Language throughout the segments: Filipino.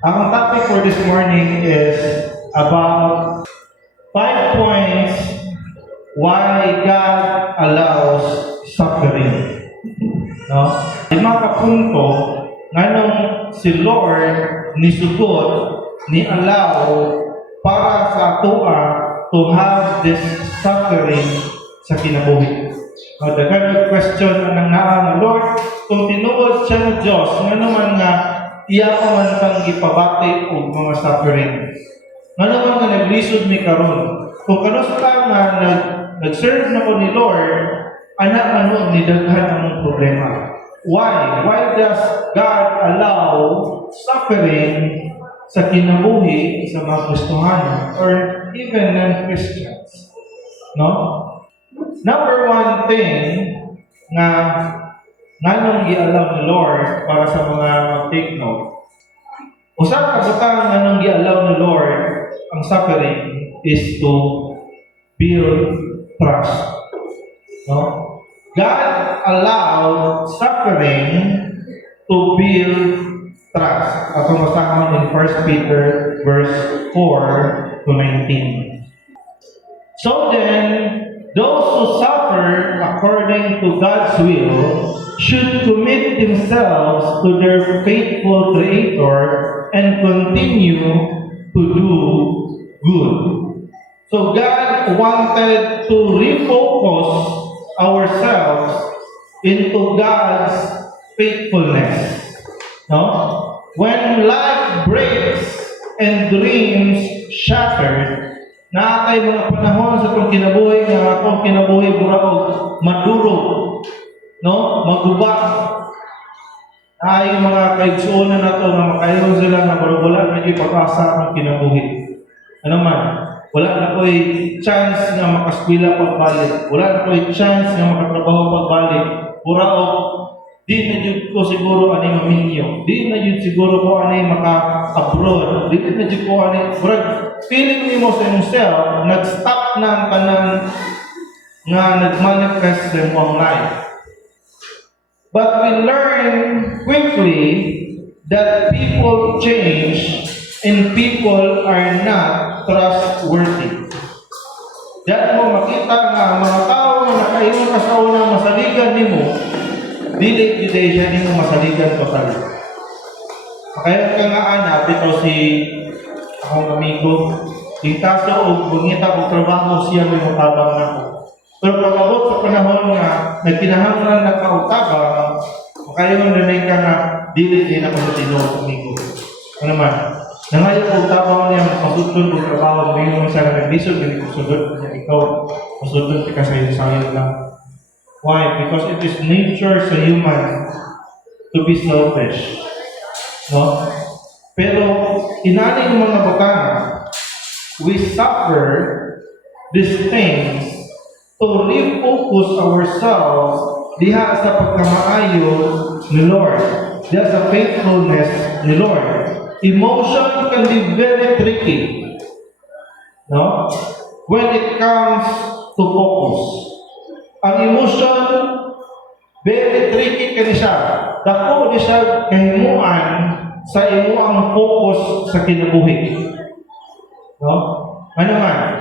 Ang topic for this morning is about 5 points why God allows suffering. No? 5 kapunto nganong si Lord nisugot ni allow para sa atoa to have this suffering sa kinabuhi. No, daghang question ang naa Lord, kung tinuod siya ng Diyos, nga naman nga iya pa man kang gipabati og mga suffering. Nga naman nga naglisod mi karon. Kung kanusta nga nag-serve na ko ni Lord, ano ni daghan ang problema. Why? Why does God allow suffering sa kinabuhi sa mga Kristohano or even non-Christians? No? Number one thing nga nganong gialaw ni Lord para sa mga mag-take note. Usap ka butang nganong gialaw ni Lord ang suffering is to build trust. No? God allowed suffering to build trust. Ato masahon in 1 Peter verse 4 to 19. So then, those who suffer according to God's will should commit themselves to their faithful Creator and continue to do good. So God wanted to refocus ourselves into God's faithfulness. No? When life breaks and dreams shattered, naatay mga panahon sa itong kinabuhi nga itong kinabuhi buraog madurog, no? Magubak. Ay mga kaigsuonan na ito nga makayon sila nga wala na yung pag-asa ng kinabuhi. Ano man? Wala na ko'y chance nga makaskwila pagbalik. Wala na ko'y chance nga makatrabaho pagbalik. Buraog, di na yun ko siguro anay maminyo. Di na yun siguro ko anay maka-abroad. Di na yun ko anay... Feeling mo sa yourself, nag-stop na ang kanang nga nag-manifest sa iyong life. But we learn quickly that people change and people are not trustworthy. Diyan mo makita nga mga tao na nakaingon ka sa unang masaligan ni mo, dili today siya ni mo masaligan total. Kaya ka nga anak, dito si akong amigo, yung kaso o bungita o trabaho siya may matabang na ko. Pero pagkabot sa panahon nga, nagkinahanglan na kautabang, makayon na ka nga, dili din ako sa tinong amigo. Ano man? Nangayon ko utabang niya, masudod o trabaho, ngayon mo siya na naglisod, hindi ko sudod niya ikaw, masudod ka sa iyo lang. Why? Because it is nature sa human to be selfish. No? Pero, inani ng mga batang, we suffer these things to refocus ourselves diha sa pagkamaayo ni Lord, diha sa faithfulness ni Lord. Emotion can be very tricky, no? When it comes to focus. Ang emotion, very tricky ka siya. Dako ni siya kahimuan sa imo ang focus sa kinabuhi. No? Ano man?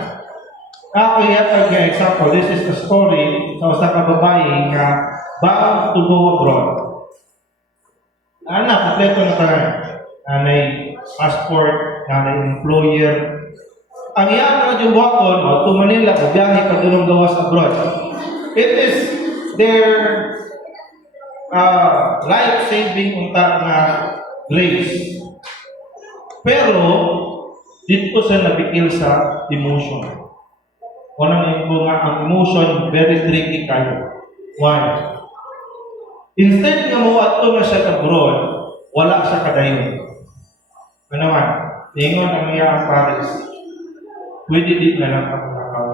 Ako yata nga example, this is the story sa usa ka babae nga bound to go abroad. Ana, kompleto na tanan. Nanay passport, nanay employer. Ang iyang nga yung buhaton, to Manila, biyahe padulong gawas abroad. It is their life-saving unta nga grace. Pero, dito sa nabikil sa emotion. Wanang yung nga ang emotion, very tricky kayo. Why? Instead nga mo ato na siya abroad, wala siya kadayon. Ano man? Ingon ang iya ang Paris. Pwede din na lang pagkakaw.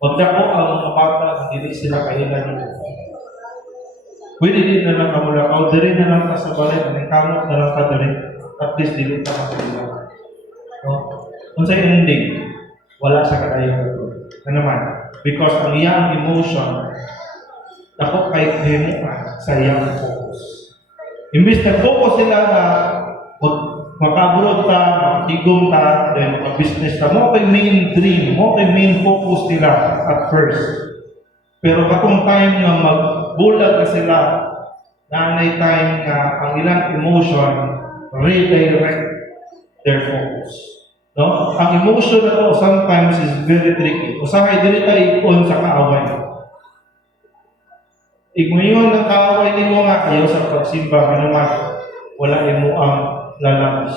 Huwag na po ang mapata, hindi sila kailan nito. Pwede din na lang kamulakaw, dari na lang ka sa balay, ang kamot na lang ka dari, at least dili ka makalilang. No? Kung sa ending, wala sa kadayon. Ano man? Because ang iyang emotion, ako kahit himuan sa iyang focus. Imbis na focus sila na Makabrod ta, makatigom ta, then mag-business ta. Mo kay main dream, mo kay main focus nila at first. Pero katong time nga magbulag na sila, nanay time nga ang ilang emotion redirect their focus. No? Ang emotion na to sometimes is very tricky. Usahay dili ta ikon sa kaaway. Igmayon ng kaaway ni mo nga ayaw sa pagsimba naman wala imo ang lalabas.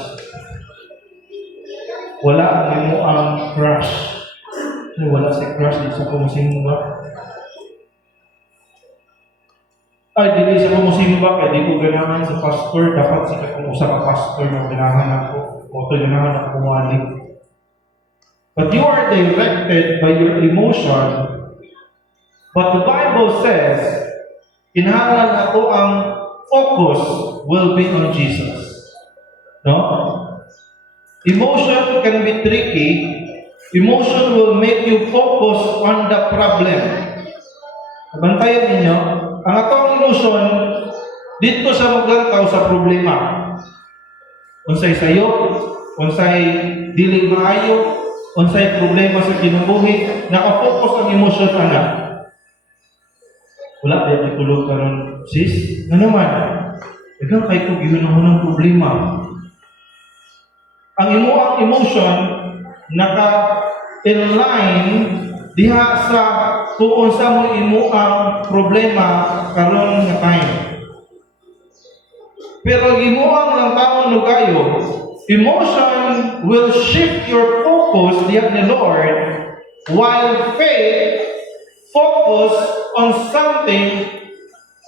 Wala imo ang crush. Wala si crush di sa kumusimba. Ay, dili sa kumusimba kaya di ko ganahan sa pastor. Dapat sa kung usa ka pastor na ganahan ako. O ito ganahan ako kumalik. But you are directed by your emotion. But the Bible says, inhalan ako ang focus will be on Jesus. No? Emotion can be tricky. Emotion will make you focus on the problem. Bantayan ninyo, ang atong emotion dito sa maglantaw sa problema. Unsay sayo, unsay dili maayo, unsay problema sa kinabuhi, naka-focus ang emosyon ana. Wala tayo itulog karon, sis. Ano naman? Ikaw kay ko gihunahon ng problema. Ang imo emotion naka-inline diha sa kung sa mo imo ang problema karon nga time. Pero gimuang lang taon no kayo, emotion will shift your focus diha ni Lord, while faith focus on something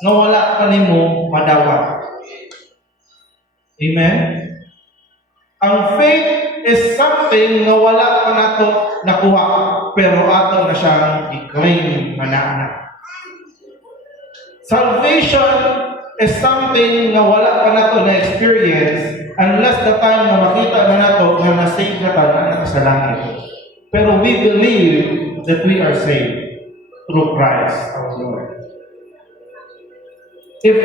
na wala ka nimo madawat. Amen? Ang faith is something na wala pa nato nakuha, pero ato na siyang i-claim na. Salvation is something na wala pa nato na experience unless the time na makita na nato na nasave na tayo na sa langit. Pero we believe that we are saved through Christ our Lord. If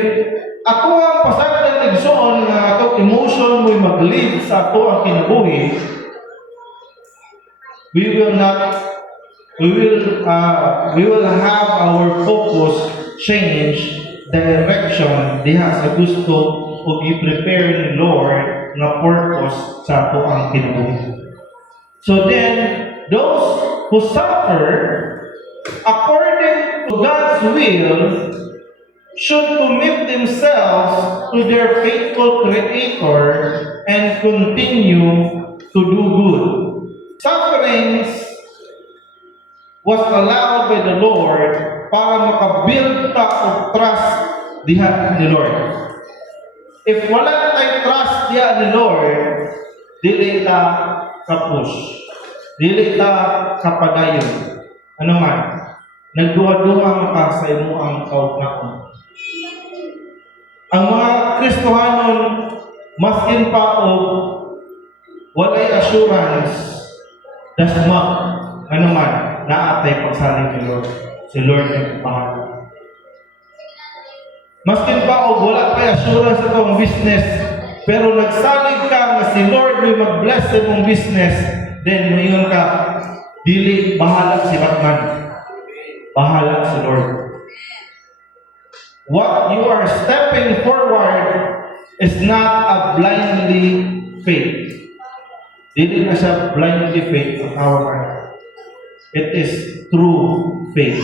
ako ang pasagdan nagsuon nga atong emotion mo'y mag-lead sa ato ang kinabuhi, we will have our focus change direction diha sa gusto o i-prepare ni Lord na purpose sa ato ang kinabuhi. So then, those who suffer according to God's will should commit themselves to their faithful Creator and continue to do good. Sufferings was allowed by the Lord para makabuild ta og trust diha ni Lord. If wala tay trust diha ni Lord, dili ta ka-push. Dili ta kapadayon. Ano man, nagduha-duha ka sa imo ang kaugnaon. Ang mga Kristohanon, maskin pa og walay assurance, dasma, ano man, naatay pagsaling ni Lord. Si Lord ay bahala. Maskin pa og wala pa assurance sa itong business, pero nagsalig ka nga si Lord may mag-bless sa itong business, then mayon ka, dili bahala si Batman. Bahala si Lord. What you are stepping forward is not a blindly faith. Dili na siya blindly faith ang tawag. It is true faith.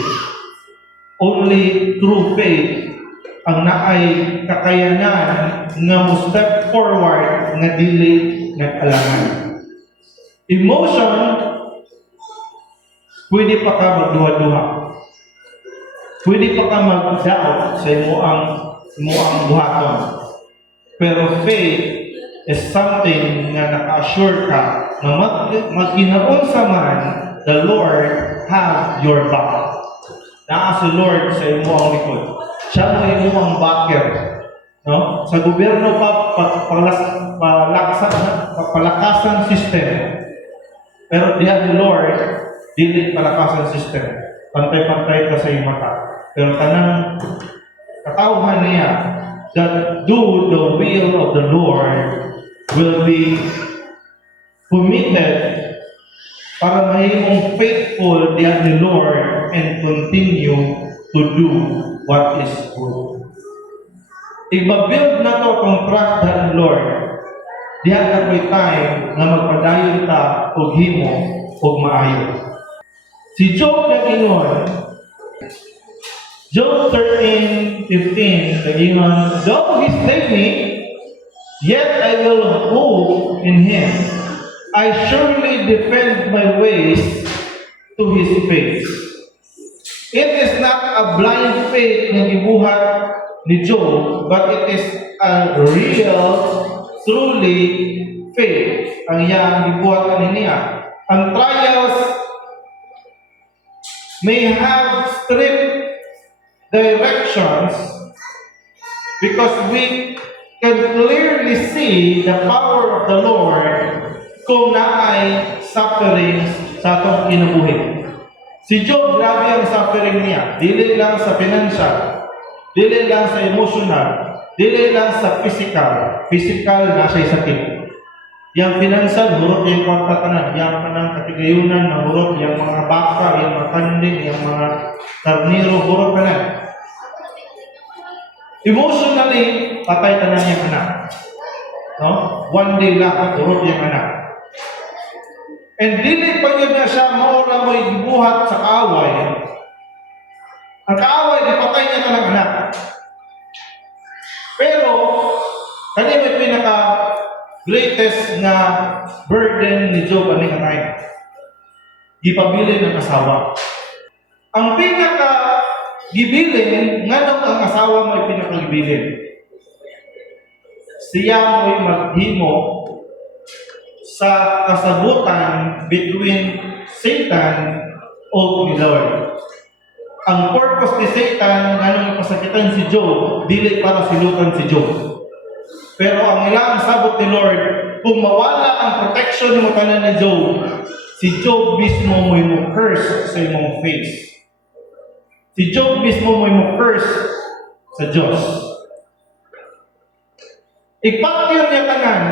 Only true faith ang naay kakayanan nga mo step forward nga dili nag-alangan. Emotion, pwede pa ka magduha-duha. Pwede pa ka mag-doubt sa imo ang buhaton. Pero faith is something na naka-assure ka na magkinaunsa man, the Lord have your back. Naa si Lord sa imo ang likod. Siya mo imo ang backer. No? Sa gobyerno pa palakasan system. Pero diha ni Lord, dili palakasan system. Pantay-pantay ka sa iyong mata. Pero tanang katauhan niya that do the will of the Lord will be committed para mahimong faithful diyan ni Lord and continue to do what is good. Iba-build na to kung trust ng Lord. Diyan na ko'y time na magpadayon ta og himo og maayo. Si Job nag-ingon, Job 13:15, nag-ingon, though he slay me, yet I will hope in him. I surely defend my ways to his face. It is not a blind faith na gibuhat ni Job, but it is a real, truly faith ang iyang gibuhat niya. Ang trials may have strict directions because we can clearly see the power of the Lord kung naay suffering sa atong kinabuhi. Si Job, grabe ang suffering niya. Dili lang sa financial, dili lang sa emotional, dili lang sa physical. Physical na siya sakit. Yang financial, hurot yung kwarta tanan. Yang kanang katigayunan na hurot, yung mga baka, yung mga kanding, yung mga karniro, hurot tanan. Emotionally, patay tanan yung anak. No? One day lang, hurot yung anak. And dili pa yun na siya maura mo'y gibuhat sa kaaway. Ang kaaway, di patay niya ka ng anak. Pero, kanya may pinaka-greatest na burden ni Job ang nangyay. Gipabilin ng asawa. Ang pinaka-gibilin, nga nung ang asawa mo'y pinaka-gibilin. Siya mo'y maghimo sa kasabutan between Satan o ni Lord. Ang purpose ni Satan nga nung pasakitan si Job, dili para silutan si Job. Pero ang ilang sabot ni Lord, kung mawala ang protection ng matanan ni Job, si Job mismo mo'y mo curse sa imong face. Si Job mismo mo'y mo curse sa Diyos. Ipakyan niya tanan,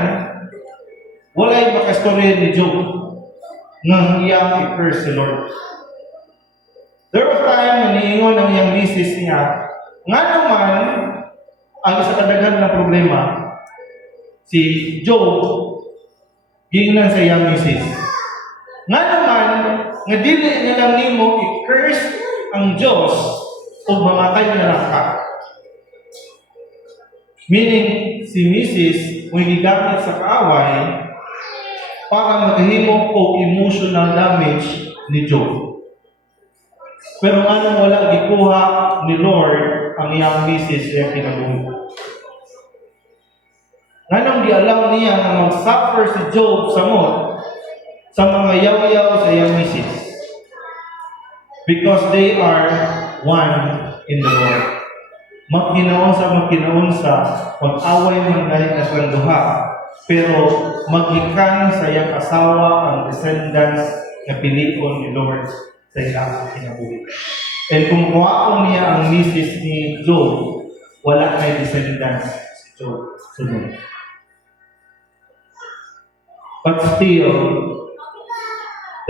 walay makastorya ni Job nang iyang i-curse si Lord. There was time na niingon ang iyang misis niya, nga naman, ang isa kadaghan ng problema, si Job, gingnan sa iyang misis. Nga naman, nga dili na lang nimo i-curse ang Diyos o mamatay na lang ka. Meaning, si misis, may gigamit sa kaaway, para makahimo o emotional damage ni Job. Pero nga nang wala gikuha ni Lord ang iyang misis niya kinabuhi. Nga nang di-allow niya na mag-suffer si Job sa mga yaw-yaw sa iyang misis. Because they are one in the Lord. Magkinaunsa, mag-away man dahil na silang duha. Pero magikan sa iyang asawa ang descendants na pilion ni Lord sa ilang kinabuhi. And kung kuwaon niya ang misis ni Job, wala na descendants si Job sunod. But still,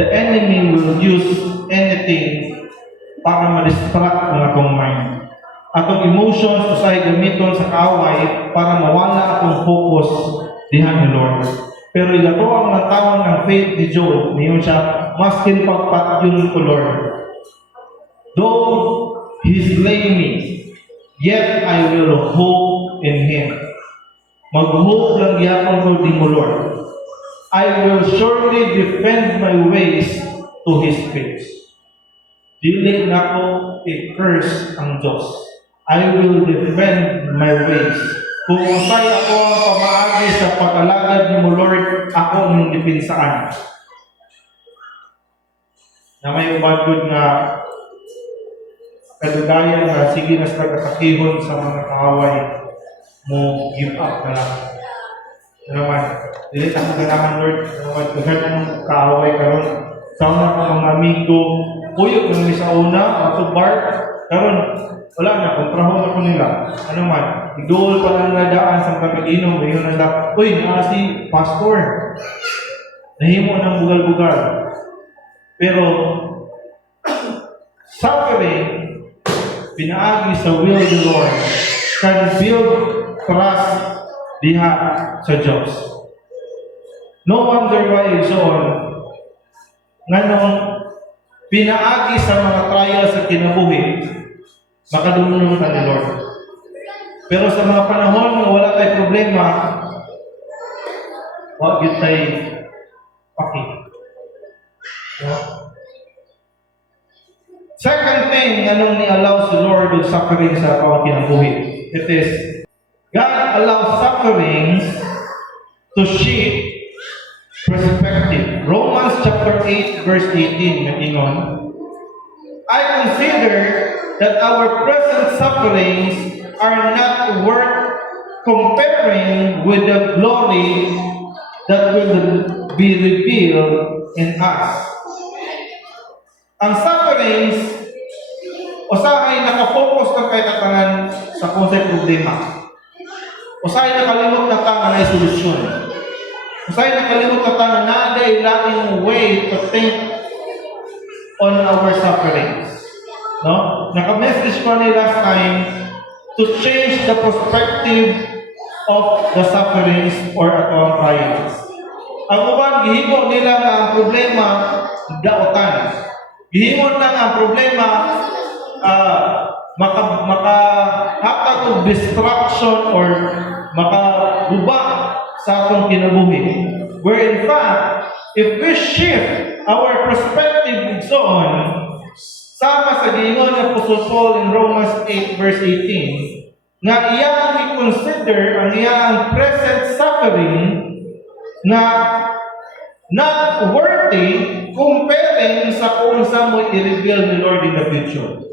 the enemy will use anything para ma-distract ang akong mind. Atong emotions, usay gamiton sa kaaway para mawala atong focus dihan ni Lord. Pero ilato ang natawan ng faith ni Job, niyon siya, maskin pagpatyon ko Lord. Though he slay me, yet I will hope in him. Mag-hope lang yapon ko di mo Lord. I will surely defend my ways to his face. Dili na ko i-curse ang Diyos. I will defend my ways. Kung usay ako ang pamaagi sa pag-alagad ni mo Lord, ako ang dipinsaan. Na may ubadod nga kadugayan na sige na sa kasakihon sa mga kaaway mo, give up na lang. Naman, dili na ko ganahan Lord, naman, kagad ng kaaway karon. Sa una ko mga amigo, puyo kung may sa una, ato bar, karon, wala na, kontrahon ako nila. Ano man, Idol pa lang nadaan sa pag-inom, ngayon na dapat, uy, si pastor. Nahimo ng bugal-bugal. Pero, suffering, pinaagi sa will of the Lord, can build trust diha sa Diyos. No wonder why John, nganong pinaagi sa mga trial sa kinabuhi, makadulungan ni Lord. Pero sa mga panahon na wala tayo problema, wag yun tayo okay. No? Second thing, anong ni-allow si Lord yung suffering sa pang kinabuhi? It is, God allows sufferings to shape perspective. Romans chapter 8, verse 18, natingon, I consider that our present sufferings are not worth comparing with the glory that will be revealed in us. Ang sufferings, usahay nakafocus ka kay tatangan sa konsep problema. Usahay nakalimot na ka na solusyon. Usahay nakalimot na ka na naaday laking way to think on our sufferings. No? Naka-message ko ni last time to change the perspective of the sufferings or atong trials. Ang uban, gihimo nila nga ang problema daotan. Gihimo na ang problema makahatag og distraction or makaguba sa atong kinabuhi. Where in fact, if we shift our perspective so on, sama sa giingon ng Apostle Paul in Romans 8 verse 18, nga iyang i-consider ang iyang present suffering na not worthy comparing sa kung saan mo i-reveal ni Lord in the future.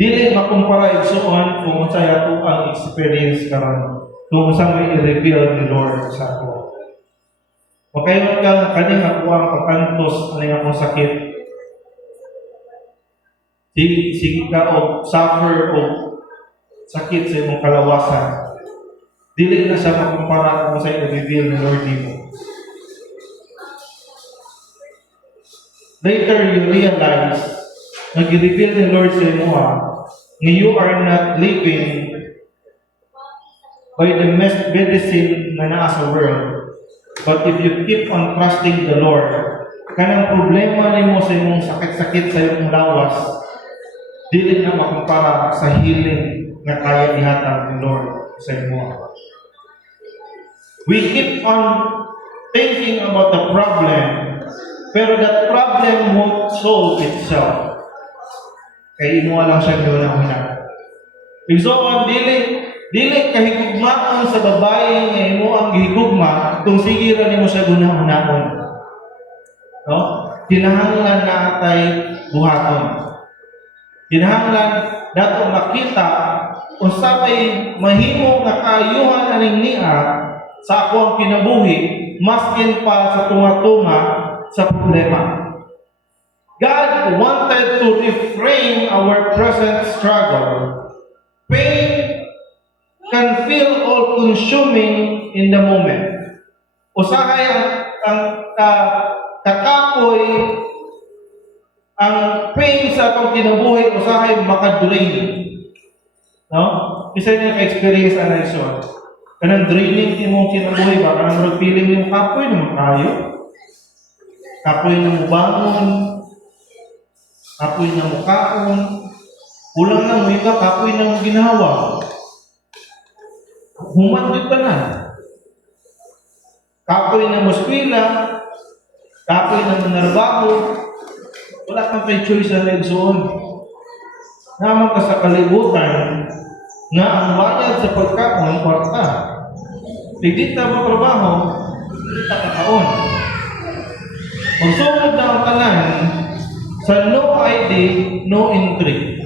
Dili makumpara igsoon kung saya to ang experience karon kung saan mo i-reveal ni Lord sa ako. Okay, ka kaning ako ang pagkantos aning akong sakit. Sige ka o suffer o sakit sa imong kalawasan. Dili na siya makumpara kung sa i-reveal ni Lord mo. Later you realize nag-reveal ni Lord sa imo nga you are not living by the medicine na naa sa world. But if you keep on trusting the Lord, kanang problema nimo sa imong sakit-sakit sa imong lawas, dili na makumpara sa healing nga kaya ihatag ni Lord sa imo. We keep on thinking about the problem, pero that problem won't solve itself. Kaya inuwa lang siya nyo na una. Igsoon, dili kahigugmaan sa babae nga imo ang gihigugma kung sige ra nimo siya gunahon. No? Kinahanglan na tay buhaton. Kinahanglan dato makita unsa may mahimo nga kaayuhan aning niya sa akong kinabuhi maskin pa sa tunga-tunga sa problema. God wanted to reframe our present struggle. Pain can feel all-consuming in the moment. Usahay ang kakapoy, ang pain sa atong kinabuhi, usahay makadrain. No? Isa niya ka-experience analysis. Kanang draining imong kinabuhi ba? Kanang feeling yung kapoy na makayo? Kapoy na mubangon? Kapoy na mukaon? Ulang na mo ka, kapoy na mong ginawa. Humandit ka na. Kapoy na muskwila, kapoy na manarbaho, wala kang kay choice na legsoon. Naman ka sa kalibutan na ang bayad sa pagkaon, kwarta. Hindi na mo trabaho, hindi na kakaon. Kung sunod na ang tanan, sa no ID, no entry.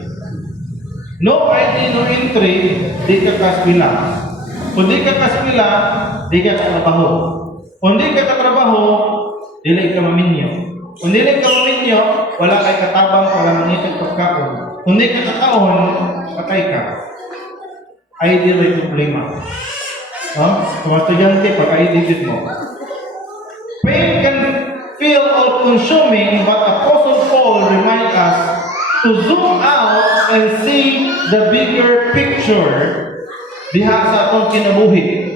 No ID, no entry, di ka kaspila. Kung di ka kaspila, di ka katrabaho. Kung di ka katrabaho, dili ka maminyo. Kung dili ka maminyo, wala kay katabang para manitag pagkaon. Kung di ka kakaon, patay ka. ID may problema. Mga estudyante, pag-ID din mo. Pain can feel all-consuming, but Apostle Paul reminds us to zoom out and see the bigger picture diha sa atong kinabuhi.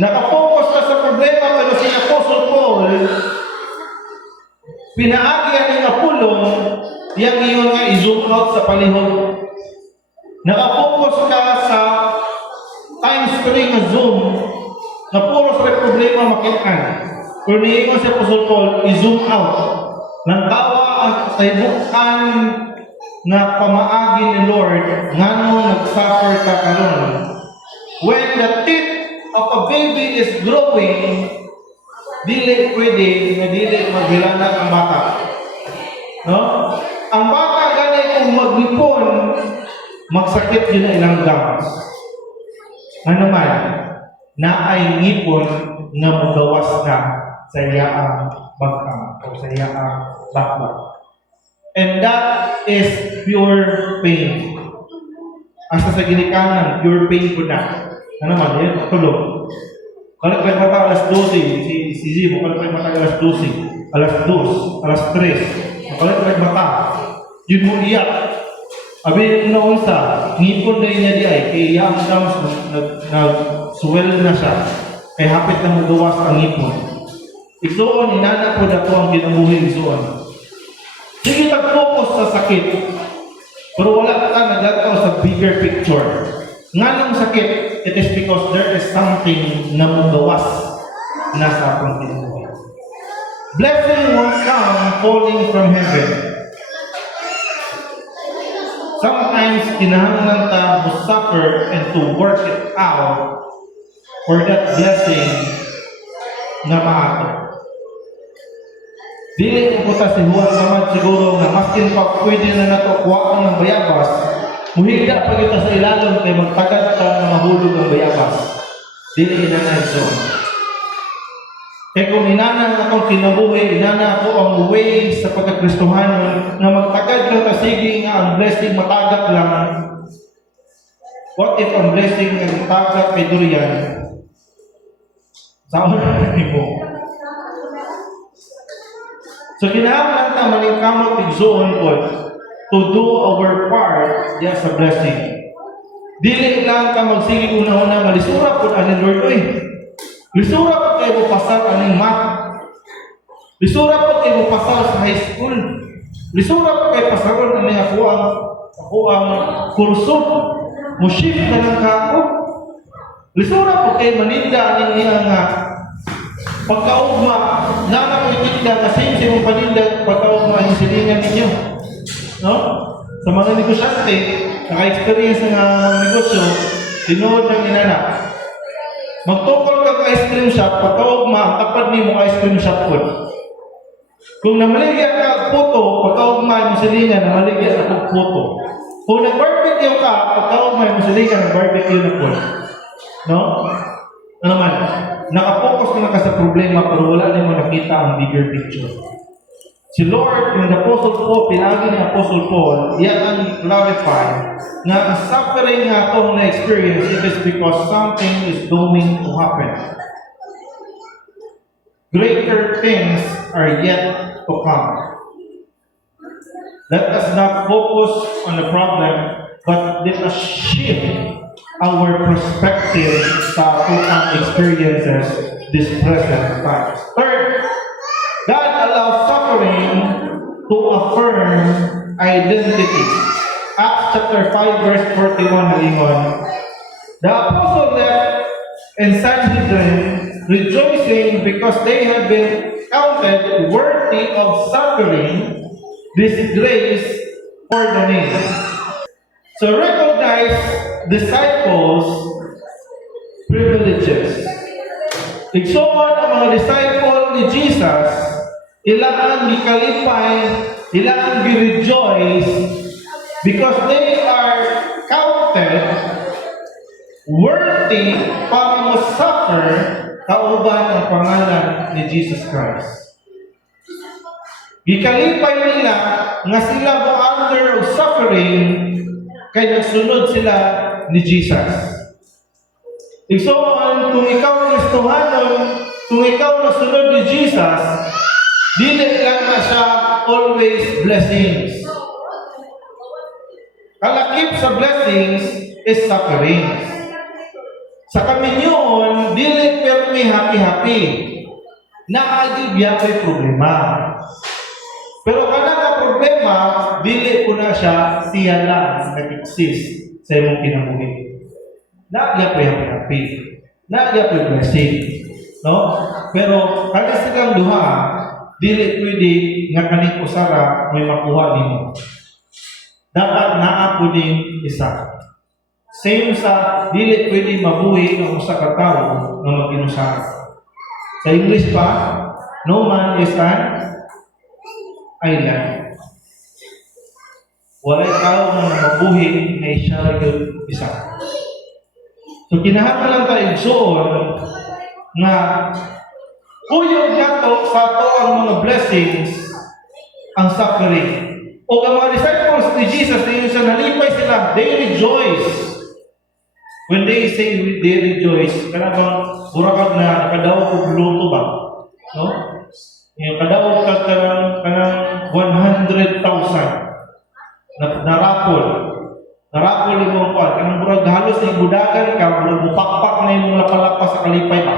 Nakapokus ka sa problema, pero si Apostle Paul, pinaagyan ng Apollo, yang iyon nga i-zoom out sa palihog. Nakapokus ka sa times 3 na zoom, na puro sa problema makitaan. Pero niingon si Apostle Paul, i-zoom out. Nagtawa ang kaibukan na pamaagi ni Lord, ngano nag-suffer ka karon. When the teeth of a baby is growing, dili pwede na dili maghilanag ang bata. No? Ang bata gani kung maglipon, magsakit yun na ilang gums. Ano man, naay ngipon na magawas na sa iyaang bangka o sa iyaang bakbak. And that is pure pain. Asa sa ginikanan, pure pain po na. Ano man, yun, tulog. Kalit mata alas 12, si Zimo, kalit mata alas 12, alas 2, alas 3, kalit mata. Yun mo iyak. Abi na unsa, ngipon na niya di ay, kaya iyang gums nag-swell na siya. Kaya hapit na magawas ang ngipon. Igsoon, inana po na po ang ginabuhin igsoon. Sige mag-focus sa sakit, pero wala ka nagataw sa bigger picture. Nga ng sakit, it is because there is something na magawas na sa akong kinabuhin. Blessing won't come falling from heaven. Sometimes, kinahanglan ta to suffer and to work it out for that blessing na maato. Dili ko ta si Juan naman siguro na maskin pa pwede na nato kuhaan ng bayabas, muhigda pa kita sa ilalong kay magtagad ka na mahulog ang bayabas. Dili inanay so. Kaya kung inana akong kinabuhi, inana ako ang way sa pagkakristohanon na magtagad lang kasigi nga ang blessing matagak lang. What if ang blessing nga matagak kay durian? Saan na mo? So kinahanglan ta maningkamot igsoon po to do our part diya sa blessing. Dili lang ka magsige una-una nga lisura pud ani Lord oy. Lisura pud kay mo pasar aning math. Lisura pud kay mo pasar sa high school. Lisura pud kay pasaron ani ako ang kurso. Mo shift na lang ka ako. Lisura pud kay maninda aning iyang pagkaugma, naman yung tinda kasi si mong paninda pagkaugma yung silingan ninyo. No? Sa mga negosyante, naka-experience ng negosyo, tinuod ng inana. Magtukol ka ice cream shop, pagkaugma, ang tapad ni mong ice cream shop po. Kung namaligyan ka ang puto, pagkaugma yung silingan, namaligyan ang puto. Kung nag-barbecue ka, pagkaugma yung silingan, nag-barbecue na po. No? Ano naman? Nakapokus ka na sa problema pero wala na mo nakita ang bigger picture. Si Lord, yung Apostle Paul, pinagi ni Apostle Paul, yan ang clarify na ang suffering nga itong na-experience, it is because something is going to happen. Greater things are yet to come. Let us not focus on the problem, but let us shift our perspective sa ang experiences this present time. Third, God allows suffering to affirm identity. Acts chapter 5 verse 41 halingon. The apostle left in Sanhedrin rejoicing because they had been counted worthy of suffering disgrace for the name. So recognize disciples' privileges. Igsoon ang mga disciple ni Jesus, ilaan gikalipay, ilaan gi-rejoice because they are counted worthy para masuffer kauban ang pangalan ni Jesus Christ. Gikalipay nila nga sila mo under of suffering kay nagsunod sila ni Jesus. Igsoon, kung ikaw Kristohanon, kung ikaw nasunod ni Jesus, dili lang na siya always blessings. Kalakip sa blessings is sufferings. Sa kaminyon, dili pero may happy-happy. Naagibya ko'y problema. Pero kana ka problema, dili ko na siya siya lang nag-exist sa imong kinabuhi. Naagya ko'y happy-happy. Naagya ko'y blessing. No? Pero kada silang duha, dili pwede nga kaning usara may makuha nimo. Dapat naa po din isa. Same sa dili pwede mabuhi ng usa ka tawo nga mag-inusara. Sa English pa, no man is an island. Walay tao nga mabuhi na siya yung isa. So kinahanglan tayo igsoon nga uyog nato sa ato ang mga blessings ang suffering. O ang mga disciples ni Jesus, sa nalipay sila, they rejoice. When they say they rejoice, kanang burakag na nakadawag og luto ba? No? Yung kadawag ka kanang 100,000 na rapol. Narapol mo pa, kanang burag halos na budagan ka, burag mupakpak na yung lapalapas sa kalipay ba?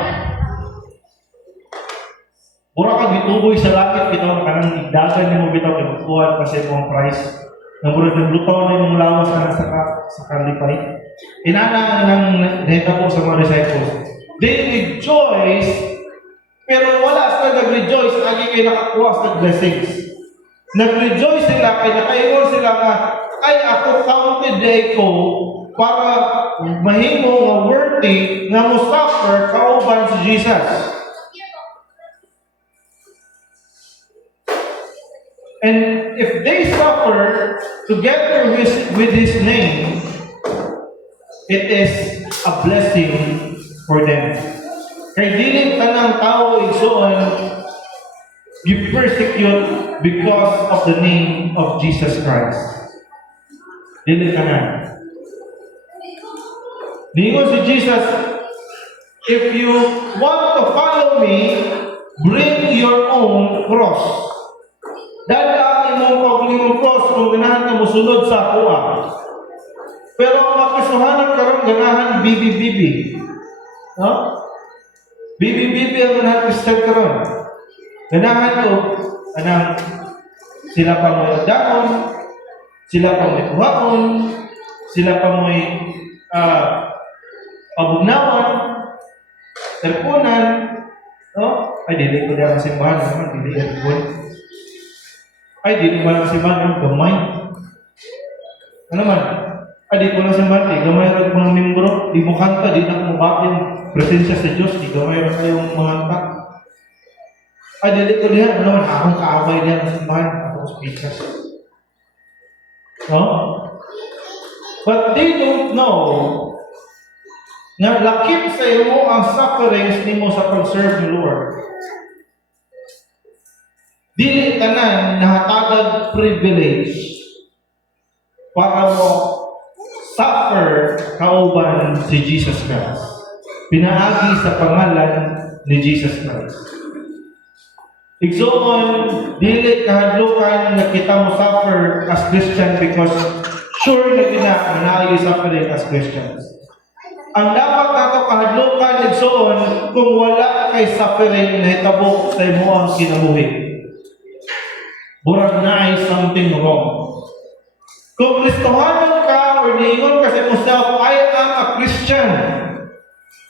Burakag dituboy sa langit, bitaw kanang igdagan ni mo bitaw kinukuha kasi mong price. Nang burag naglutaw na yung lawas na sa kalipay. Inana ng nahitabo sa mga disciples. They rejoice, pero wala sila nag-rejoice lagi kayo nakakuha sa blessings. Nag-rejoice sila, kaya nakaingon sila nga, ay ako counted day ko para mahimo nga worthy nga mo suffer kauban si Jesus. And if they suffer together with His name, it is a blessing for them. Kay dili tanang tao igsoon you persecute because of the name of Jesus Christ. Dili tanan. Ningon si Jesus, if you want to follow me, bring your own cross. Dala imong kaugalingong cross kung ganahan ka mosunod sa akoa. Pero ang makasuhanan karon ganahan bibi-bibi. No? Bibi-bibi ang ganahan Christian karon. Ganahan ko anang sila pa mo daon, sila pa mo kuhaon, sila pa mo pabugnawan, teleponan, no? Ay dili ko diyan simbahan naman, dili ko. Ay dili ko lang simbahan gamay. Ano man? Di ko na sa mati, gamay rin mga membro, di mo kanta, di na kumabak yung presensya sa Diyos, di gamay rin kayong mga kanta. Dili ko diyan, ano man, akong kaaway diyan sa simbahan, akong speakers. No? But they don't know na lakip sa imo ang sufferings nimo sa pag-serve ni Lord. Dili tanan nahatagad privilege para mo suffer kauban si Jesus Christ. Pinaagi sa pangalan ni Jesus Christ. Igsoon, dili kahadlukan na kita mo suffer as Christian because sure na kinahanglan suffering as Christians. Ang dapat nato kahadlukan igsoon kung wala kay suffering na hitabo sa imo ang kinabuhi. Burag na ay something wrong. Kung Kristohanon ka or niingon ka sa yourself, I am a Christian.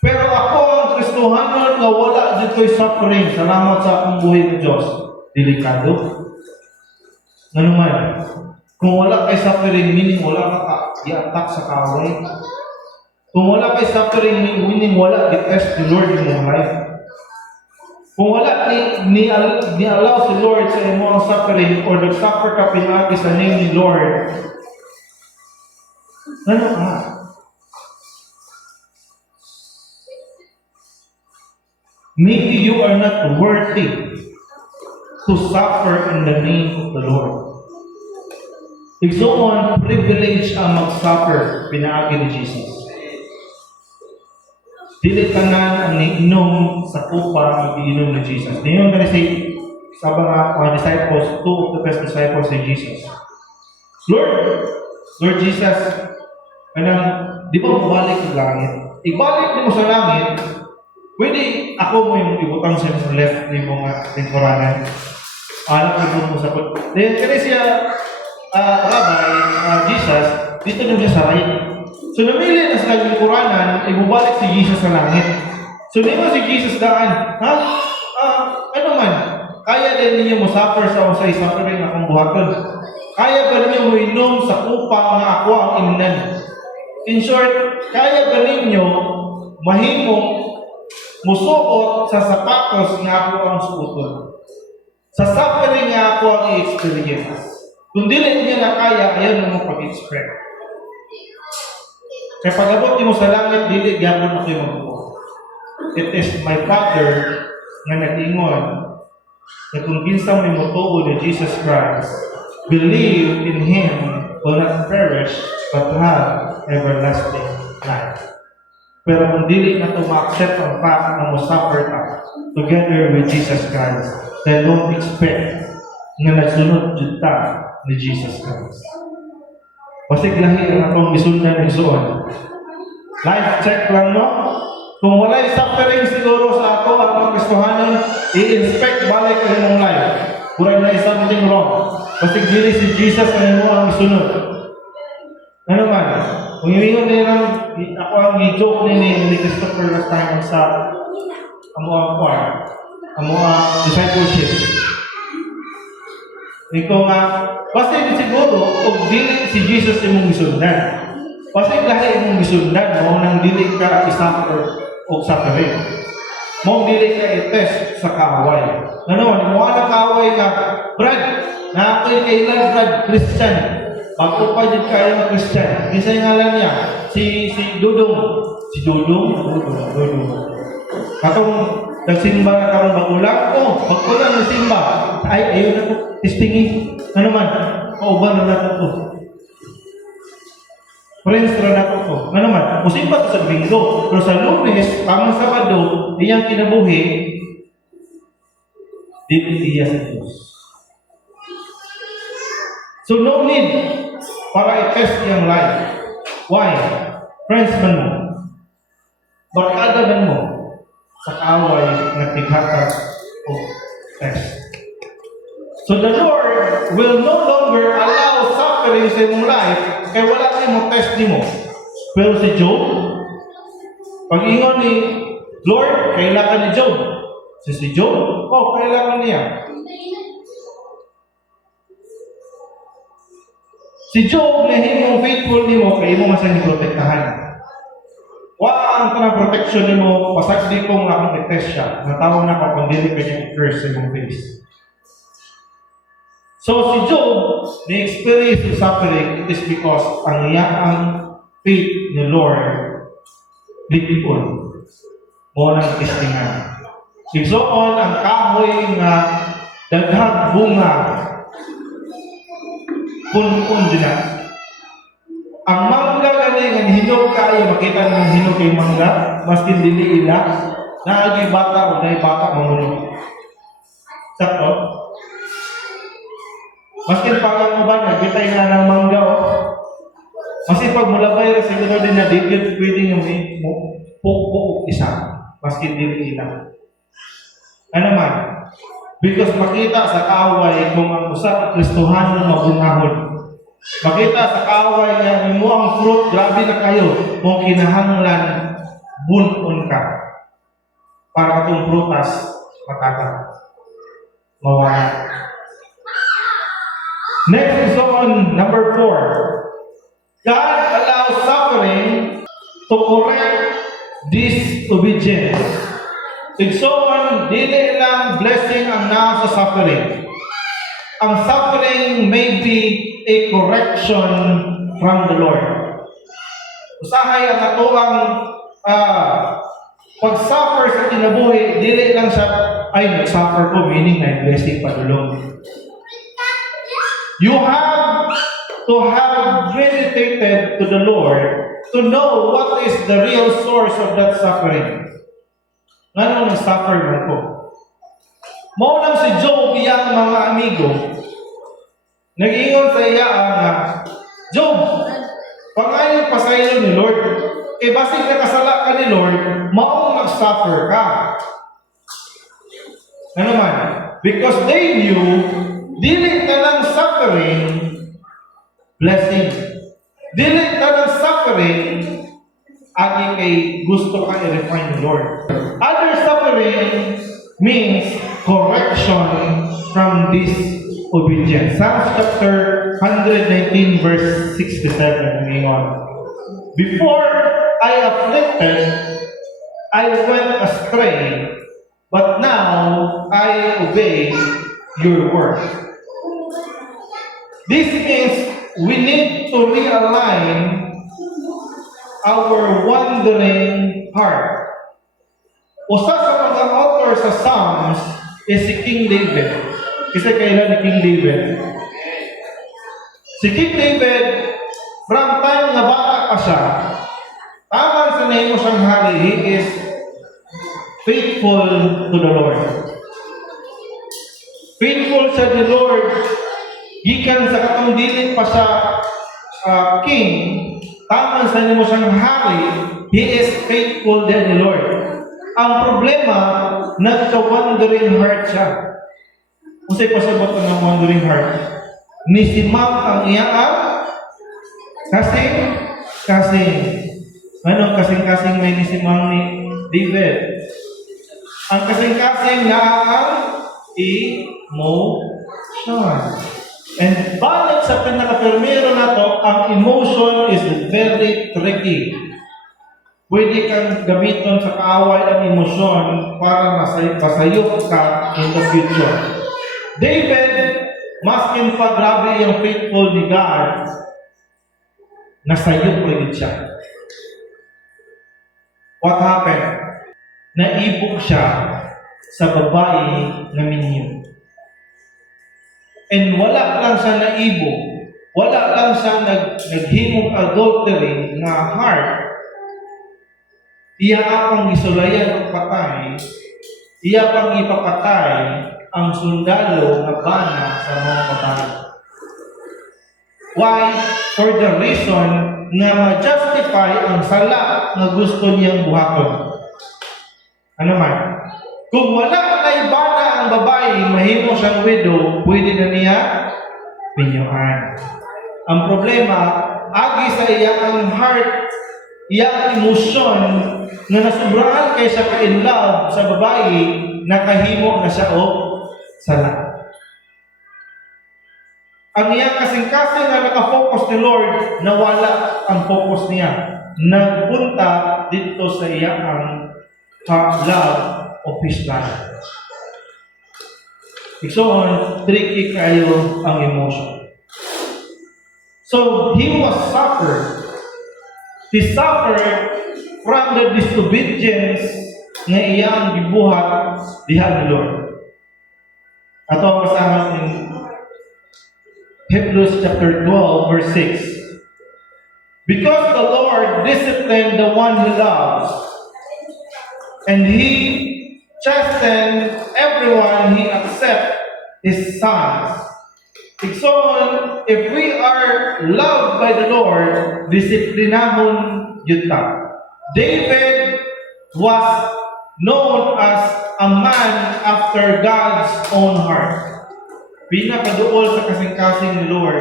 Pero ako ang Kristohanon nga wala dito'y suffering. Salamat sa akong buhay ng Diyos. Delikado. Ano man? Kung wala kay suffering, meaning wala ka i-attack sa kaway. Kung wala kay suffering, meaning wala i-test the Lord in your life. Kung wala ni allow si Lord sa imo ang suffering or nag-suffer ka pinagi sa name ni Lord, ano ka? Maybe you are not worthy to suffer in the name of the Lord. Igsoon, privilege ang mag-suffer pinaagi ni Jesus. Dili tanan ang niinom sa kupa ang giinom ni Jesus. Niyon na si sa mga disciples, two of the best disciples ni Jesus. Lord Jesus, di ba mabalik sa langit? Ibalik mo sa langit, pwede ako mo yung ibutang sa left ni mga temporanan. Alam mo sa pag. Then, kaya siya, Jesus, dito na siya sa right. So, namili na sa lingkuranan, ibubalik si Jesus sa langit. So, di ba si Jesus daan? Ano man, kaya din ninyo mo suffer sa usay suffering akong buhaton. Kaya ba ninyo mo inom sa kupa nga ako ang imnan? In short, kaya ba ninyo mahimong musuot sa sapatos nga ako ang suoton? Sa suffering nga ako ang i-experience. Kung dili niya na kaya, ayaw mo pag-express. Kaya pag-abot mo sa langit, dili gyapon ako yung magbuo. It is my Father nga nag-ingon na kung kinsa may motuo ni Jesus Christ, believe in Him will not perish but have everlasting life. Pero kung dili na ito ma-accept ang fact na mo-suffer ka together with Jesus Christ, then don't expect na nagsunod dyan ta ni Jesus Christ. Basig lahi ang atong gisundan ni Zoon. Life check lang, no? Kung wala'y suffering siguro sa ato at ang Kristohanon, i-inspect balik ang imong life. Kurang na something wrong. Basig dili si Jesus ang imo ang gisunod. Ano man? Kung imingon nila, ako ang i-joke ni Christopher last time sa amo ang discipleship. Ikaw nga, basta siguro, kung dili si Jesus imong gisundan. Basta lahi imong gisundan, mo nang dili ka isuffer o suffering. Mo dili ka i-test sa kaaway. Ano, mo na kaaway nga, Brad, na ako'y kailan, Brad, Christian. Bago pa din kayo ng Christian. Isa yung ngalan niya, si Dudong. Si Dudong. Katong nagsimba na karong bagulang, bagulang nagsimba. Ay, ayaw na po, testingin. Ano man, kauban na nato po. Friends na nato po. Ano man, musimba sa Domingo. Pero sa Lunes, tamang Sabado, iyang kinabuhi, dito sa Diyos. So no need para i-test yung life. Why? Friends man mo. Barkada man mo sa kaaway na tighatag o test. So the Lord will no longer allow suffering sa imong life kaya wala na mo test ni mo. Pero si Job, pag-ingon ni Lord, kailangan ni Job. Si Job, kailangan niya. Si Job, nahimong faithful ni mo, kaya mo masang protektahan. Ang kanang protection ni mo, pasagdi kong akong i-test siya. Natawag na kung dili ka niya i-curse sa imong face. So si Job, na-experience yung suffering, it is because ang iyang faith ni Lord, lipipon. O ng testingan. Sigsoon ang kahoy nga daghang bunga kun din na. Ang mangga gani nga hinog kayo, makita ng hinog kay mangga, maski dili ila, naagi bata o dahil bata mamulong. Sakto? Maski pagang mo ba, nagbitay na ng mangga o. Maski pag mulabay, siguro din na dikit, pwede nga may pukpuk isa, maski dili ila. Ano man? Because makita sa kaaway kung ang usa ka Kristohanon mabungahon. Makita sa kaaway nga imo ang fruit, grabe na kayo kung kinahanglan bunon ka. Para itong prutas matata. Mawala. Next is on number 4. God allows suffering to correct disobedience. Igsoon, dili lang blessing ang naa sa suffering. Ang suffering may be a correction from the Lord. Usahay ang atuang pag-suffer sa kinabuhi, dili lang siya ay nag-suffer ko, meaning na blessing padulong. You have to have meditated to the Lord to know what is the real source of that suffering. Nga nag-suffer man ko. Maulang si Job, iyang mga amigo, nag-iingon sa iya nga, Job, pangayon pasaylo ni Lord. Basig nakasala ka ni Lord, maong mag-suffer ka. Ano man? Because they knew, dili na lang suffering, blessing. Dili na lang suffering, agi kay gusto ka i-refine ni Lord. Other suffering means correction from disobedience. Psalms chapter 119 verse 67. Before I afflicted, I went astray, but now I obey your word. This means we need to realign our wandering heart. Usa sa mga author sa Psalms is si King David. Kasi kailan ni King David? Si King David, from time na bata pa siya, taman sa name siyang hari, he is faithful to the Lord. Faithful sa the Lord, gikan sa katong dili pa siya king, taman sa name siyang hari, he is faithful to the Lord. Ang problema, nagka-wandering heart siya. Kung sa'y pasabot ng wandering heart, nisimam ang iyang kasing. Ano kasing-kasing may nisimam ni David? Ang kasing-kasing na ang emotion. And balik sa pinaka-permero na to, ang emotion is very tricky. Pwede kang gamiton sa kaaway ang emosyon para masayok ka in the future. David, maskin pa grabe yung faithful ni God, nasayok rin siya. What happened? Naibok siya sa babae na minyo. And wala lang siya naibok, wala lang siya naghimong adultery na heart. Iya akong gisulayan ng patay, iya pang ipapatay ang sundalo na bana sa mga babae. Why? For the reason na ma-justify ang sala na gusto niyang buhaton. Ano man? Kung wala na ibana ang babae, mahimo siyang widow, pwede na niya pinyuhan. Ang problema, agi sa iyang heart, iyang emosyon na nasubraan kay siya ka-in love sa babae, nakahimo na siya o sala. Ang iyang kasing-kasing na nakafocus ni Lord, nawala ang focus niya. Nagpunta dito sa iyang love of His life. So, tricky kayo ang emotion. So, he was suffered. He suffered from the disobedience na iyang gibuhat diha ni Lord. Ato ang basahan in Hebrews chapter 12 verse 6. Because the Lord disciplined the one he loves, and he chastened everyone he accepts his sons. Igsoon, if we are loved by the Lord, disiplinahon yuta. David was known as a man after God's own heart. Pinakaduol sa kasing-kasing ni Lord,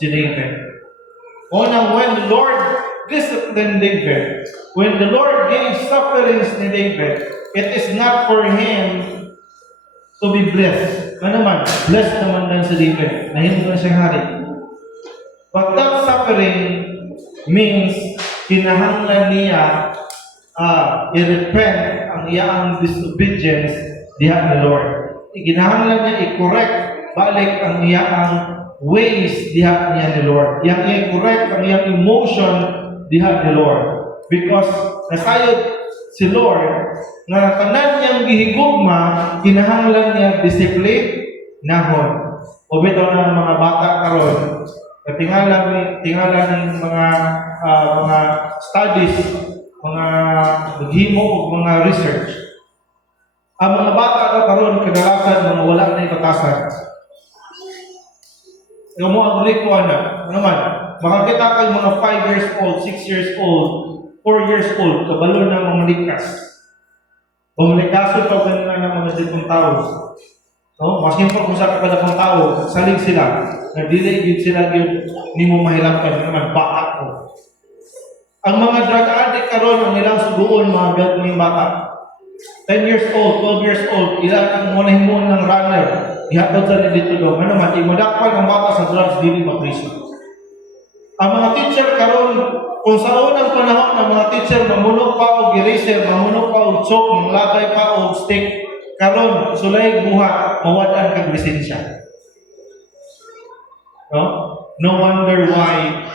si David. Unang, when the Lord disciplined David, when the Lord gave sufferings ni David, it is not for him to be blessed. Ano naman? Blessed naman lang si David. Nahindi na siyang hari. But that suffering means kinahanglan niya i-repent ang iyang disobedience diha ni Lord. Kinahanglan niya i-correct balik ang iyang ways diha niya ni Lord. Iyang i-correct ang iyang emotion diha ni Lord. Because nasayod si Lord nga tanan niyang gihigugma kinahanglan niya disiplinahon. O bitaw ng mga bata karon tingala ng mga studies, mga naghimo og mga research. Ang mga bata karon kadalasan mga wala na ibatasan. Yung mga griko ano man, makakita kay mga 5 years old, 6 years old, 4 years old, kabalo na mga likas. Kung likaso pa ganun na mga ditong tao. No? Masin pa kung sa kakadakong tao, salig sila, nagdili yun sila yun, hindi mo mahilapkan naman, bakit ko. Ang mga drug addict karon ang ilang suguon, mga gagawing bata. 10 years old, 12 years old, ilan ang munahimon ng runner, ihatod sa dito daw. Ano man, imadakpan ang bata sa drugs, dili mapriso. Ang mga teacher karon, kung sa unang panahon ng mga teacher, mamunok pa o eraser, mamunok pa o chalk, manglagay pa o stick, karon sulay buhat, mawadaan kag lisensya. No wonder why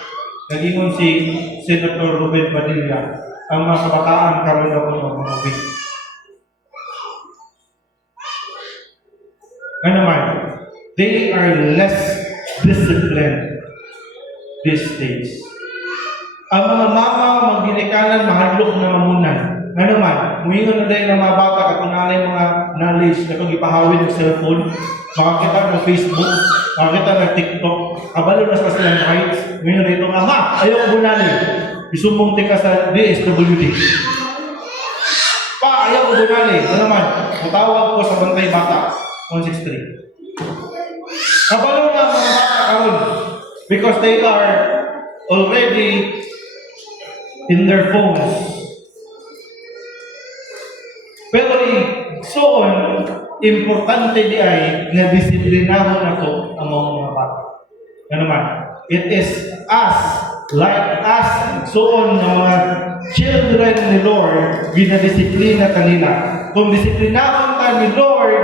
nagingon si Senator Ruben Padilla, ang mga kabataan karon daw ng mga big. Ano man, they are less disciplined these days. Ang mga mama magginikanan mahadlok na mamunan. Ano man, muingon na dahil ng mga bata kung nanay mga knowledge na kung ipahawin ng cellphone, makakita ng Facebook, makakita ng TikTok, kabalo na sa silang rights, muingon na ito nga, ha, ayaw ko bunali. Isumbong ka sa DSWD. Pa, ayaw ko bunali. Ano man, matawag ko sa Bantay Bata, 163. Kabalo na mga bata karon because they are already in their phones. Pero soon, importante di ay na disiplinahon ako ang mga bata. Ano man, it is us, like us, soon ng mga children ni Lord, ginadisiplina kanila. Kung disiplinahon ta ni Lord,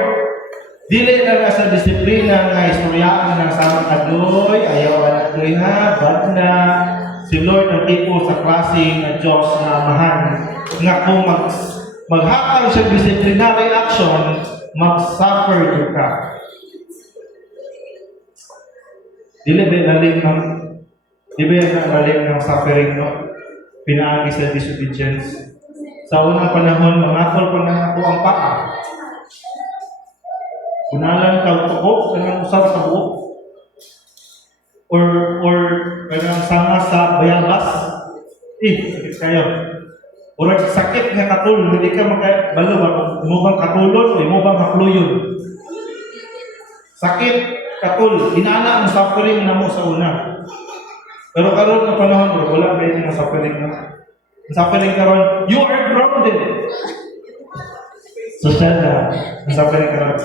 dili na sa disiplina nga istoryaan ng sama kadoy, ayaw anak doy ha, bad na. Si Lord ang tipo sa klase na Diyos na mahal. Nga kung maghatag siya disciplinary action, mag-suffer ka. Dili ba naling ng suffering, no? Pinaagi sa disobedience. Sa unang panahon, mangatol pa na ako ang paa. Unalan ka tukok, kanang usap sa buhok. Or kanang sanga sa bayabas. Sakit kayo. Or sakit nga katul, hindi ka makabalo ba? Imubang katulon o imubang hakluyon. Sakit, katul, inaana ang suffering na mo sa una. Pero karon na panahon, bro, wala ba yung suffering na? Ang suffering karon, you are grounded. So, sana, ang suffering karon.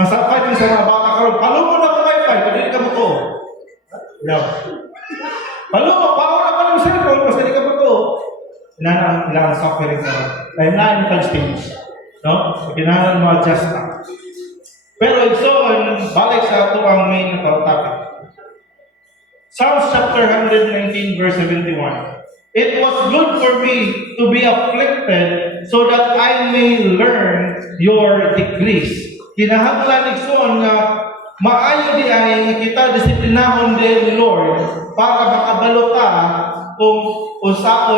Ang suffering sa mga baka karon, palungo na ang wifi, hindi ka mo to. Palungo, power na pa ng cellphone, basta hindi ka mo to. Ilang suffering karon. Kaya na yung stage. No? So, kailangan mo adjust na. Pero so, balik sa ito ang main na topic. Psalms chapter 119 verse 71. It was good for me to be afflicted so that I may learn your decrees. Kinahanglan igsoon nga maayo di ay nga kita disiplinahon din ni Lord para makabalo ta kung unsa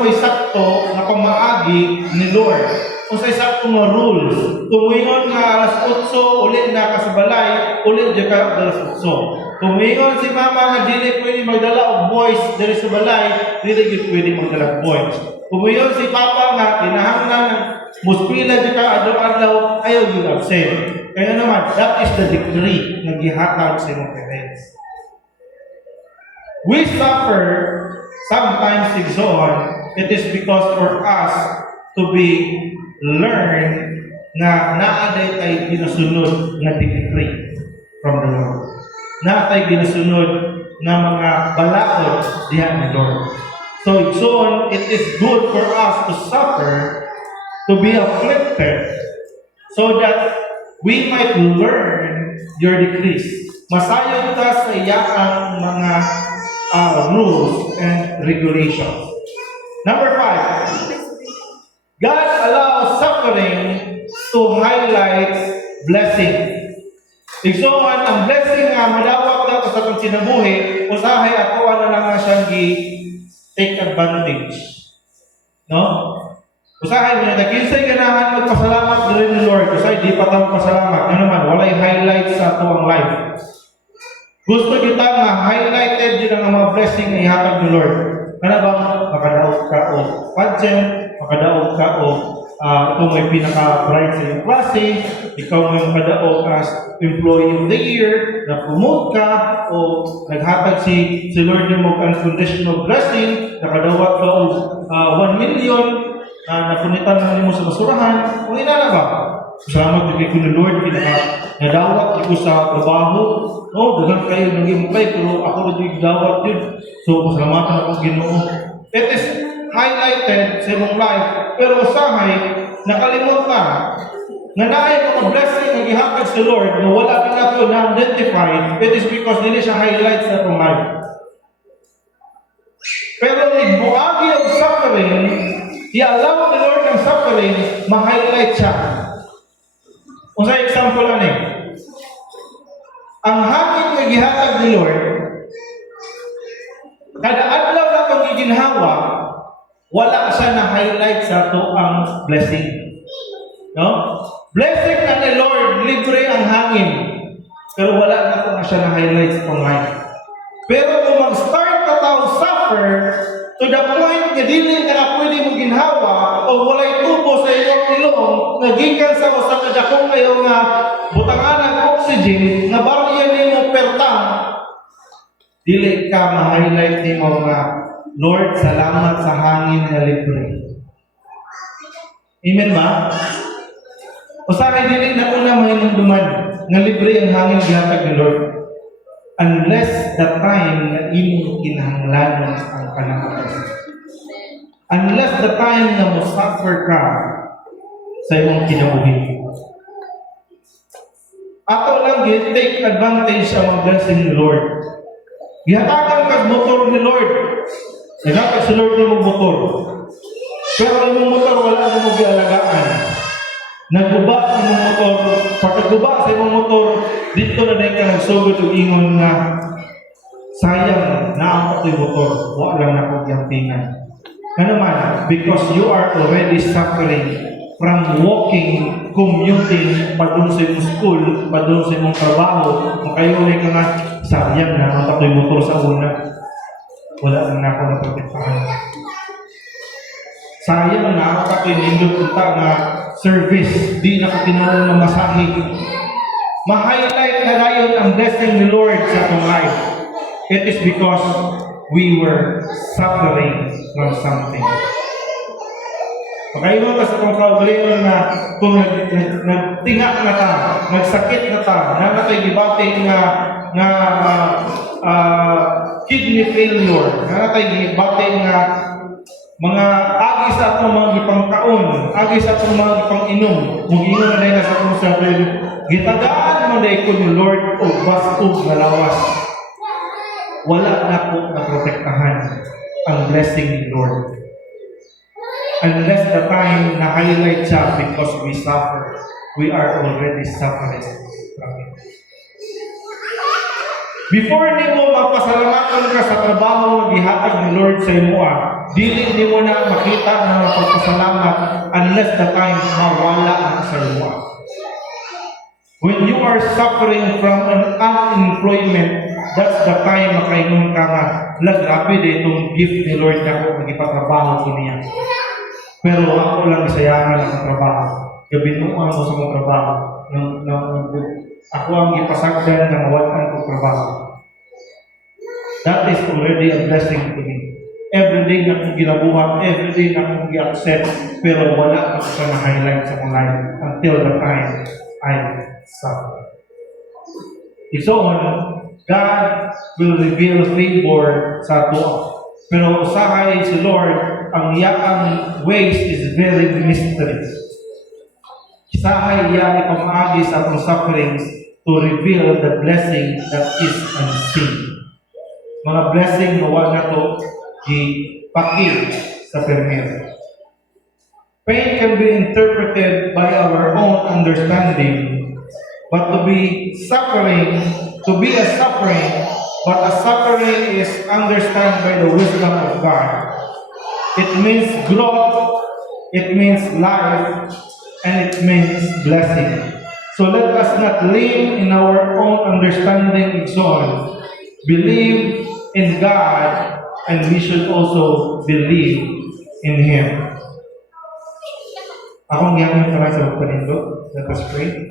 mo'y sakto na pamaagi ni Lord. Kung sa sakto nga rules. Kung ingon nga alas 8 ulit na ka sa balay, ulit di ka alas 8. Kung ingon si mama nga dili pwede magdala og voice diri sa balay, dili gid pwede magdala og voice. Kung ingon si papa nga kinahanglan muspila di ka adlaw-adlaw, ayaw gyud absent. Kaya naman, that is the decree na gihatag sa imong parents. We suffer sometimes igsoon, it is because for us to be learn na naaday tay ginasunod na decree from the Lord. Naatay ginasunod na mga balaod diha ni Lord. So igsoon, it is good for us to suffer, to be afflicted, so that we might learn your decrees. Masayod ka sa iyang mga rules and regulations. Number 5. God allows suffering to highlight blessing. Igsoon, ang blessing nga madawat na sa itong sinabuhi, usahay ako na lang nga siyang take advantage. No? Usahay mo na, nakinsay ganahan magpasalamat din ni Lord. Usahay, di pa tayo pasalamat. Ano naman, walay highlights sa ito ang life. Gusto kita nga highlighted yun ang mga blessing na ihatag ni Lord. Ano bang makadaog ka o pageant, makadaog ka o ito may pinaka-bright sa iyong klase, ikaw may makadaog as employee of the year, na-promote ka, o naghatag si Lord yung mag-unconditional blessing, nakadawat ka o 1 million, napunitan na mo sa basurahan, kung inala ba? Salamat din ko ni Lord, nadawat ko sa trabaho, dagang kayo nang imukay, pero ako rin yung dawat din. So, pasalamatan ako Ginoo. It is highlighted sa imong life, pero usahay, nakalimot ka, nga naay mga blessing na gihatag sa Lord, na wala ka na ito na-identify, it is because nila siya highlights sa itong life. Pero nagbuagi ang suffering, i-allow the Lord ng suffering, ma-highlight siya. Kung sa example ano ang hangin na gihatag ni Lord, kada adlaw na itong giginhawa, wala siya na-highlight sa ito ang blessing. No? Blessing na ni Lord, libre ang hangin. Pero wala na ito na siya na-highlight sa itong life. Pero kung mag-start na tao suffer, to the point na dili na pwede mong ginhawa o walay tubo sa iyong ilong nagikan sa usa ka dakong kayo nga butangan ng oxygen nga barya nimo pertang dili ka ma-highlight nimo nga Lord, salamat sa hangin na libre. Amen ba? Usahay dili na una mahinungduman nga libre ang hangin gihatag ni Lord. Unless the time na imong kinahanglanon ang kanang unless the time na mo suffer ka sa imong kinabuhi. Ato lang take advantage ang blessing ni Lord. Gihatagan kag motor ni Lord. Naghatag si Lord ng motor. Pero ang motor wala na mo gialagaan. Nagguba ang motor. Pagkaguba sa imong motor, dito na din ka nagsugod og ingon nga sayang na ang ato'y motor. Wala lang na kong yampingan. Ano man, because you are already suffering from walking, commuting, padung sa imong school, padung sa imong trabaho, kung kayo ulit ka nga, sayang na ang ato'y motor sa una. Wala lang na ako naprotektahan. Sayang na ang ato'y nindot punta nga service, di na katinanong na masahe. Ma-highlight na dayon ang blessing ni Lord sa atong life. It is because we were suffering from something. Pagkaingon ka sa itong kaugalingon na kung nagtinga na ta, nagsakit na ta, na natay gibati nga kidney failure, na natay gibati nga mga agi sa atong mga gipangkaon, agi sa atong mga gipang-inom, mugingon na dahil sa atong sarili, gitagaan mo dahil ko ni Lord o bastog na lawas. Wala na po naprotektahan ang blessing ni Lord. Unless the time na highlight siya because we suffer, we are already suffering from it. Before ni mo magpasalamatan ka sa trabaho na gihatag ni Lord sa imo, dili ni mo na makita na magpasalamat unless the time mawala ang sa imo. When you are suffering from an unemployment, that's the time makainom ka nga, grabe de itong gift ni Lord na ako, magipatrabaho ko niya. Pero ako lang isayangan ang trabaho. Gabinuan ko sa mga trabaho. Ako ang ipasagdan ng mawalan ko trabaho. That is already a blessing to me. Every day na kong ginabuhat, every day na kong i-accept, pero wala ako sa na-highlight sa mga life until the time I suffer. So on, God will reveal favor sa ato. Pero usahay si Lord, ang iyang ways is very mysterious. Usahay iya ipamagi sa atong sufferings to reveal the blessing that is unseen. Mga blessing na wala to gipakil sa permit. Pain can be interpreted by our own understanding, but to be a suffering, but a suffering is understood by the wisdom of God. It means growth, it means life, and it means blessing. So let us not live in our own understanding alone. Believe in God, and we should also believe in Him. Akong giyang yung kamay sa magpanindo. Let us pray.